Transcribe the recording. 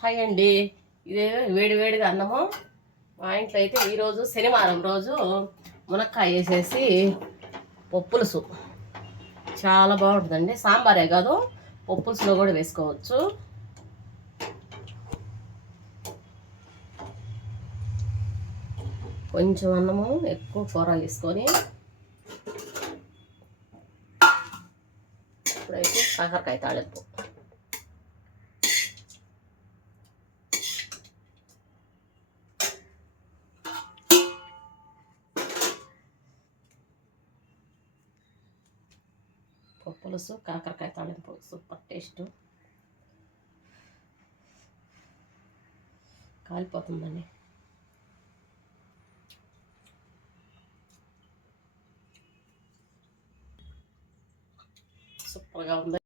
Hi అండి. ఇదే వేడివేడిగా అన్నము. మా ఇంట్లో అయితే ఈరోజు శనివారం రోజు మునక్కాయ వేసేసి పప్పులుసు చాలా బాగుంటుందండి. సాంబారే కాదు, పప్పులుసులో కూడా వేసుకోవచ్చు. కొంచెం అన్నము ఎక్కువ కూర వేసుకొని ఇప్పుడైతే కాకరకాయ తాళింపు. పులుసు కాకరకాయ తాళింపు సూపర్ టేస్ట్. కాలిపోతుందండి. సూపర్గా ఉంది.